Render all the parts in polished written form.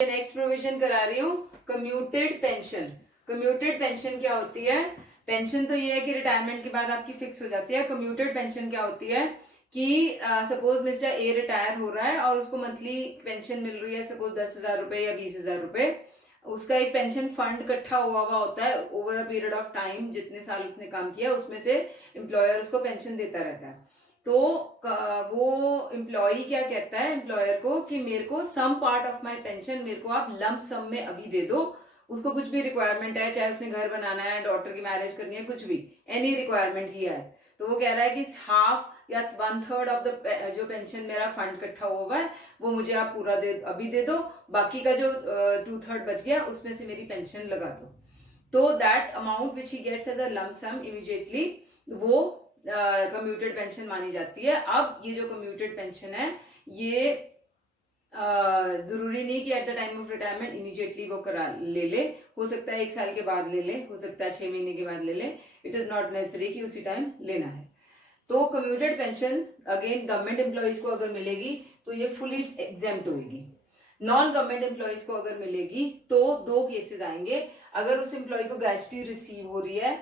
Next provision करा रही हूँ कम्यूटेड पेंशन। कम्यूटेड पेंशन क्या होती है? पेंशन तो ये है कि रिटायरमेंट के बाद आपकी फिक्स हो जाती है। कम्यूटेड पेंशन क्या होती है कि सपोज मिस्टर ए रिटायर हो रहा है और उसको मंथली पेंशन मिल रही है, सपोज 10,000 रुपए या 20,000 रुपए। उसका एक पेंशन फंड इकट्ठा हुआ होता है over a period of time, जितने साल उसने काम किया उसमें से एम्प्लॉयर उसको पेंशन देता रहता है। तो वो एम्प्लॉय क्या कहता है एम्प्लॉयर को कि मेरे को some part of my pension मेरे को आप लंप सम में अभी दे दो। उसको कुछ भी रिक्वायरमेंट है, चाहे उसने घर बनाना है, डॉटर की मैरिज करनी है, कुछ भी, एनी रिक्वायरमेंट ही हैज, तो वो कह रहा है कि हाफ या 1/3 ऑफ द जो पेंशन मेरा फंड इकट्ठा हुआ है वो मुझे आप पूरा अभी दे दो, बाकी का जो 2/3 बच गया उसमें से मेरी पेंशन लगा दो। तो that amount which he gets as a lump sum immediately वो कम्यूटेड पेंशन मानी जाती है। अब ये जो कम्यूटेड पेंशन है ये जरूरी नहीं कि at the time of retirement immediately वो करा ले, हो सकता है 1 साल के बाद ले, हो सकता है 6 महीने के बाद ले। इट इज नॉट नेसेसरी कि उसी टाइम लेना है। तो commuted pension again government employees को अगर मिलेगी तो ये फुली एग्जेम्प्ट होगी। नॉन गवर्नमेंट एम्प्लॉयज को अगर मिलेगी तो 2 केसेस आएंगे। अगर उस एम्प्लॉय को ग्रेच्युटी रिसीव हो रही है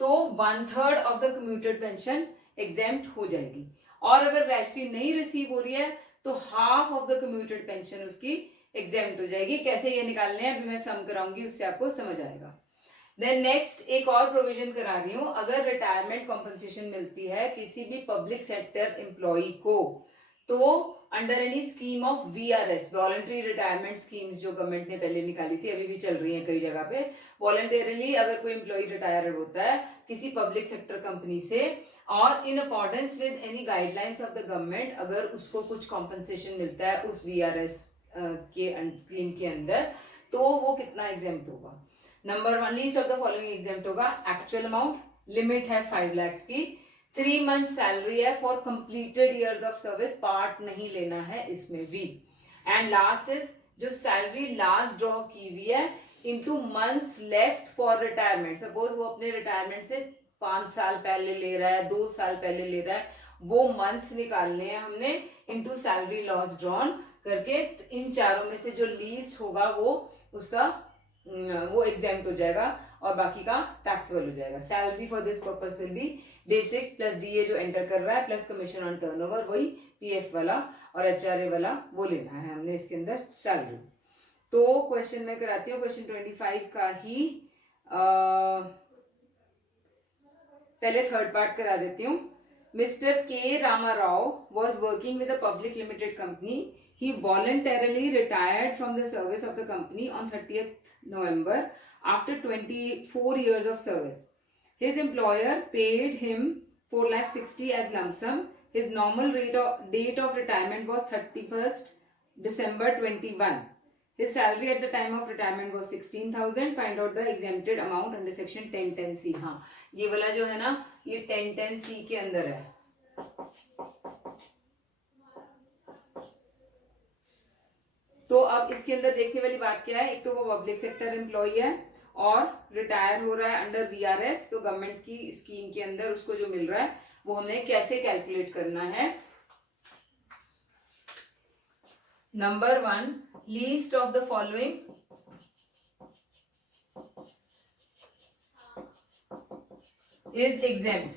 तो 1/3 of the commuted pension exempt हो जाएगी, और अगर ग्रेच्युटी नहीं रिसीव हो रही है तो half of the commuted pension उसकी एग्जेम्प्ट हो जाएगी। कैसे ये निकालने हैं अभी मैं सम कराऊंगी, उससे आपको समझ आएगा। देन नेक्स्ट एक और प्रोविजन करा रही हूं, अगर रिटायरमेंट कॉम्पनसेशन मिलती है किसी भी पब्लिक सेक्टर एम्प्लॉय को तो under any scheme of VRS, voluntary retirement schemes जो गवर्नमेंट ने पहले निकाली थी, अभी भी चल रही है कई जगह पे, वॉलंटरली अगर कोई एम्प्लॉय रिटायर होता है किसी पब्लिक सेक्टर कंपनी से और in accordance with any guidelines of the government अगर उसको कुछ कॉम्पनसेशन मिलता है उस वीआरएस के स्कीम के अंदर, तो वो कितना एग्जेम्प्ट होगा? Number 1 least of the following exempt होगा। एक्चुअल अमाउंट, लिमिट है 5 लाख की, 3 मंथ सैलरी है for completed years of service, part नहीं लेना है इसमें भी। एंड लास्ट इज जो सैलरी लास्ट ड्रॉ की हुई है into months left for retirement. Suppose वो अपने रिटायरमेंट से 5 साल पहले ले रहा है, 2 साल पहले ले रहा है, वो मंथ्स निकालने हैं हमने इनटू सैलरी लॉस ड्रॉन करके। इन चारों में से जो लीस्ट होगा वो उसका वो एग्जेम्प्ट हो जाएगा और बाकी का टैक्सेबल हो जाएगा। Salary for this purpose will be basic plus DA जो एंटर कर रहा है प्लस कमीशन ऑन टर्नओवर, वही पीएफ वाला और एचआरए वाला वो लेना है हमने इसके अंदर सैलरी। तो क्वेश्चन में कराती हूँ, क्वेश्चन 25 का ही पहले थर्ड पार्ट करा देती हूँ। मिस्टर के Rama Rao was working with a public limited company. He voluntarily retired from the service of the company on 30th November after 24 years of service. His employer paid him 4,60,000 as lump sum. His normal date of retirement was 31st December 21. His salary at the time of retirement was 16,000. Find out the exempted amount under section 1010C. हाँ, ये वाला जो है ना, ये 1010C के अंदर है। तो अब इसके अंदर देखने वाली बात क्या है, एक तो वो पब्लिक सेक्टर एम्प्लॉय है और रिटायर हो रहा है अंडर वीआरएस, तो गवर्नमेंट की स्कीम के अंदर उसको जो मिल रहा है वो हमने कैसे कैलकुलेट करना है। Number 1, least of the following is exempt.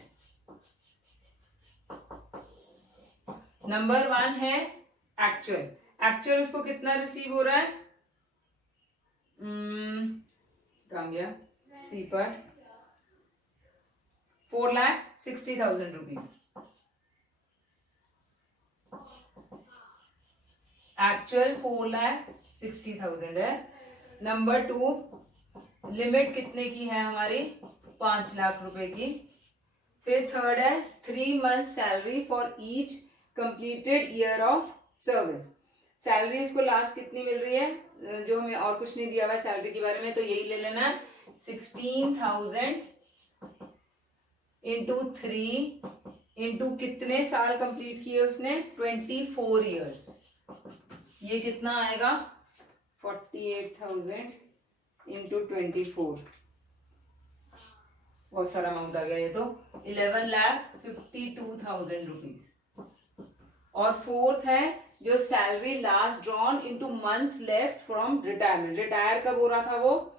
Number 1 है एक्चुअल। एक्चुअल उसको कितना रिसीव हो रहा है, कहाँ गया सी पार्ट, 4,60,000 रुपीज। एक्चुअल 4,60,000 है। नंबर 2, लिमिट कितने की है हमारी, 5 लाख रुपए की। फिर थर्ड है 3 month salary for each completed year of service. Salary इसको लास्ट कितनी मिल रही है, जो हमें और कुछ नहीं दिया हुआ है सैलरी के बारे में, तो यही ले लेना है, 16,000 इंटू 3 इंटू कितने साल कंप्लीट किए उसने, 24 ईयर्स। ये कितना आएगा, 48,000 इंटू 24, बहुत सारा अमाउंट आ गया ये तो, 11,52,000 रुपीज। और फोर्थ है जो salary last drawn into months left from retirement. Retire कब हो रहा था वो?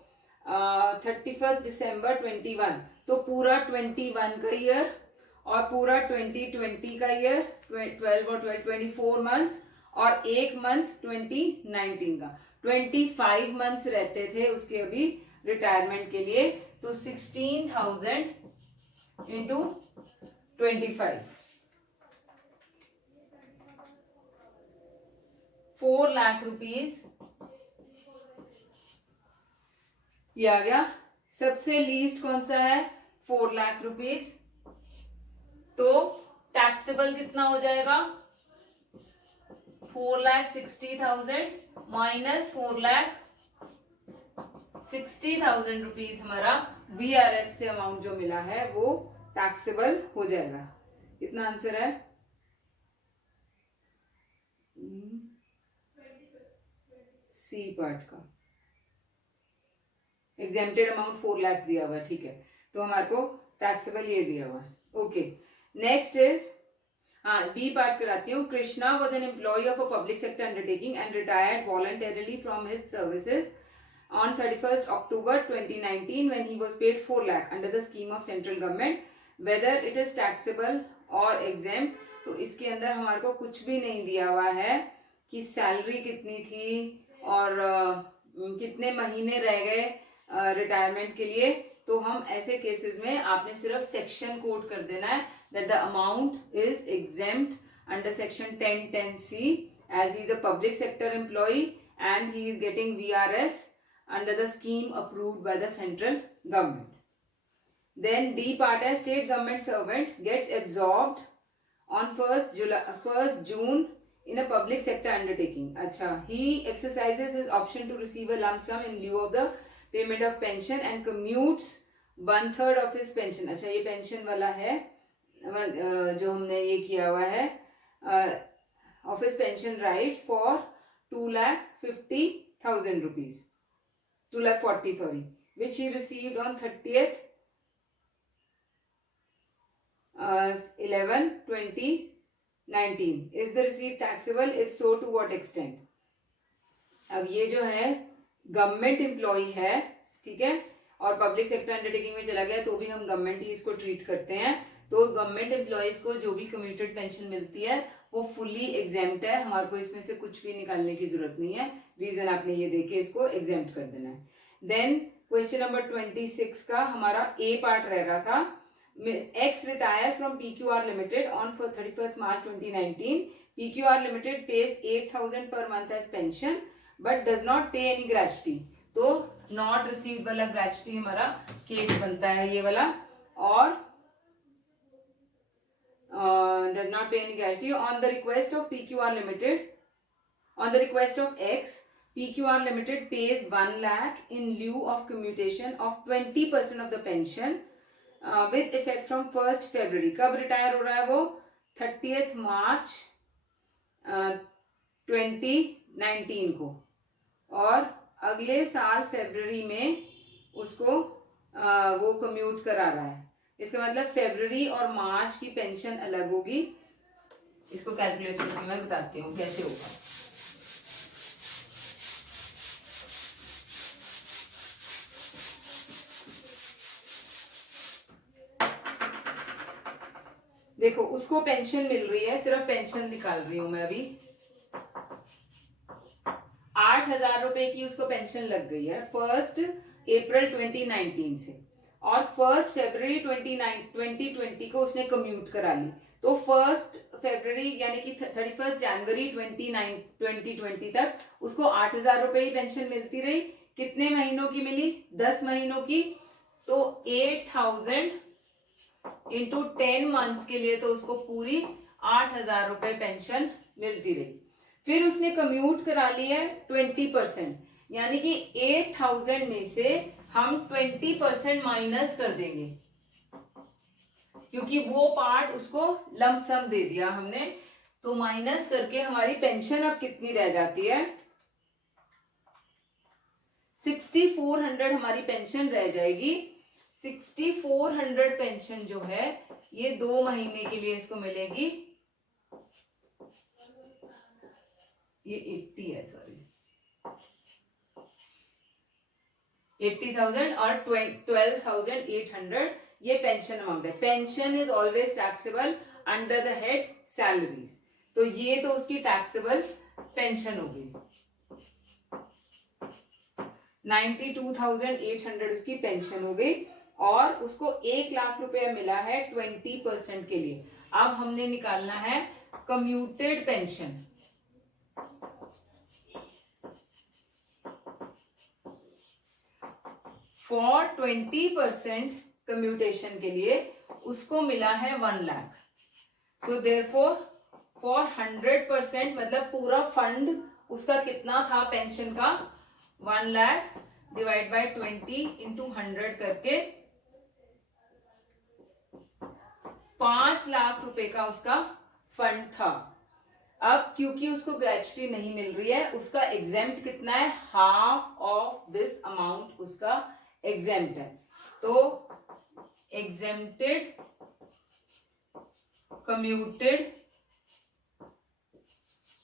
31 दिसंबर 21। तो पूरा 21 का ईयर और पूरा 2020 का ईयर, 12 और 12 24 मंथ्स, और एक मंथ 2019 का, 25 मंथ्स रहते थे उसके अभी रिटायरमेंट के लिए। तो 16,000 इंटू 25, 4 लाख रुपीज ये आ गया। सबसे लीस्ट कौन सा है? 4 लाख रुपीज। तो टैक्सेबल कितना हो जाएगा? 4,60,000 माइनस 4,60,000 रुपीज हमारा VRS से अमाउंट जो मिला है वो टैक्सेबल हो जाएगा। कितना आंसर है? सी पार्ट का एग्जेम्प्टेड अमाउंट 4 लाख दिया हुआ है, ठीक है। तो हमारे को टैक्सेबल ये दिया हुआ है। ओके, नेक्स्ट इज, हाँ बी पार्ट कराती हूँ। Krishna was an employ of a public sector undertaking and retired voluntarily from his services on 31st October 2019 when he was paid 4 lakh under the scheme of central government, whether it is taxable or exempt। तो इसके अंदर हमारे को कुछ भी नहीं दिया हुआ है कि सैलरी कितनी थी और कितने महीने रह गए रिटायरमेंट के लिए। तो हम ऐसे केसेस में आपने सिर्फ सेक्शन कोट कर देना है that the amount is exempt under section 1010C as he is a public sector employee and he is getting VRS under the scheme approved by the central government. Then D part है, state government servant gets absorbed on 1st June in a public sector undertaking। अच्छा, he exercises his option to receive a lump sum in lieu of the payment of pension and commutes 1/3 of his pension। अच्छा, ये pension वाला है जो हमने ये किया हुआ है, of his pension rights for 2,50,000 rupees, 2,40,000 sorry, which he received on 30th 11/2019। Is the receipt taxable? If so, to what extent? अब ये जो है गवर्नमेंट एम्प्लॉय है, ठीक है, और पब्लिक सेक्टर अंडरटेकिंग में चला गया तो भी हम गवर्नमेंट ही इसको ट्रीट करते हैं। तो गवर्नमेंट एम्प्लॉयज को जो भी कम्यूटेड पेंशन मिलती है वो फुली एग्जेम्प्ट है, हमारे को इसमें से कुछ भी निकालने की जरूरत नहीं है। रीजन आपने ये देके इसको एग्जेम्प्ट कर देना है। देन क्वेश्चन नंबर 26 का हमारा ए पार्ट रह रहा था। X retires from PQR Limited on 31st March 2019. PQR Limited pays 8,000 per month as pension but does not pay any gratuity। तो not received वाला gratuity हमारा केस बनता है ये वाला, और does not pay any gratuity on the request of PQR Limited। On the request of X, PQR Limited pays 1 lakh in lieu of commutation of 20% of the pension with effect from 1st February। कब retire हो रहा है वो? 30th March 2019 को, और अगले साल फरवरी में उसको वो कम्यूट करा रहा है। इसका मतलब फरवरी और मार्च की पेंशन अलग होगी। इसको कैलकुलेट करके मैं बताती हूँ कैसे होगा। देखो, उसको पेंशन मिल रही है, सिर्फ पेंशन निकाल रही हूं मैं अभी। 8,000 रुपए की उसको पेंशन लग गई है 1 अप्रैल 2019 से, और 1 फरवरी 2020 को उसने कम्यूट करा ली। तो 1 फरवरी यानी कि 31 जनवरी 2020 तक उसको 8,000 रुपए की पेंशन मिलती रही। कितने महीनों की मिली? 10 महीनों की। तो 8,000 इंटू 10 मंथ्स के लिए तो उसको पूरी 8,000 रुपए पेंशन मिलती रही। फिर उसने कम्यूट करा ली है 20%, यानी कि 8,000 में से हम 20% माइनस कर देंगे, क्योंकि वो पार्ट उसको लंप सम दे दिया हमने। तो माइनस करके हमारी पेंशन अब कितनी रह जाती है? 6,400 हमारी पेंशन रह जाएगी। 6,400 पेंशन जो है ये 2 महीने के लिए इसको मिलेगी। ये 80 है, सॉरी 80,000 और 12,800 ये पेंशन अमाउंट है. Pension is always taxable under the head salaries. तो ये तो उसकी टैक्सेबल पेंशन हो गई. 92,800 उसकी पेंशन हो गई और उसको 1,00,000 रुपया मिला है 20% के लिए. अब हमने निकालना है कम्यूटेड पेंशन. फॉर 20% कम्यूटेशन के लिए उसको मिला है 1,00,000. तो देयरफॉर फॉर 100% मतलब पूरा फंड उसका कितना था पेंशन का, 1,00,000 डिवाइड बाय 20 इंटू 100 करके 5,00,000 रुपए का उसका फंड था. अब क्योंकि उसको ग्रेच्युटी नहीं मिल रही है, उसका एग्जेम्प्ट कितना है, हाफ ऑफ दिस अमाउंट उसका एग्जेम्प्ट है. तो एग्जेम्प्टेड कम्यूटेड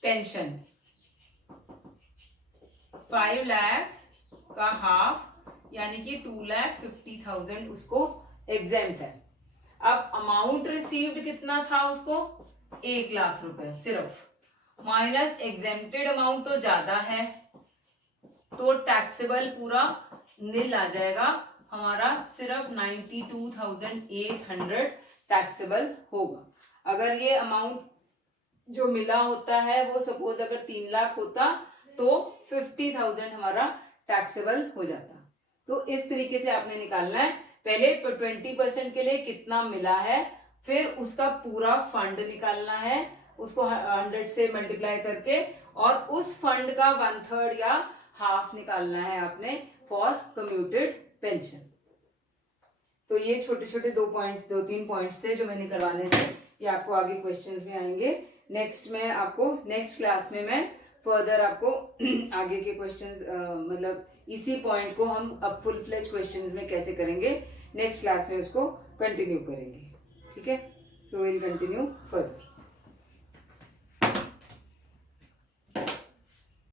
पेंशन 5,00,000 का हाफ यानी कि 2,50,000 उसको एग्जेम्प्ट है. अब अमाउंट रिसीव्ड कितना था उसको, 1,00,000 रुपए सिर्फ, माइनस एग्जेम्प्टेड अमाउंट तो ज्यादा है तो टैक्सेबल पूरा नील आ जाएगा हमारा, सिर्फ 92,800 टैक्सेबल होगा. अगर ये अमाउंट जो मिला होता है वो सपोज अगर 3,00,000 होता तो 50,000 हमारा टैक्सेबल हो जाता. तो इस तरीके से आपने निकालना है. पहले 20% के लिए कितना मिला है, फिर उसका पूरा फंड निकालना है, उसको 100 से मल्टीप्लाई करके, और उस फंड का 1/3 या हाफ निकालना है आपने फॉर कम्यूटेड पेंशन. तो ये छोटे छोटे 2-3 पॉइंट्स थे जो मैंने करवाने थे. ये आपको आगे क्वेश्चंस में आएंगे. नेक्स्ट क्लास में मैं फर्दर आपको आगे के क्वेश्चंस मतलब इसी पॉइंट को हम अब फुल फ्लेज क्वेश्चंस में कैसे करेंगे, नेक्स्ट क्लास में उसको कंटिन्यू करेंगे. ठीक है, सो विल कंटिन्यू फर्दर.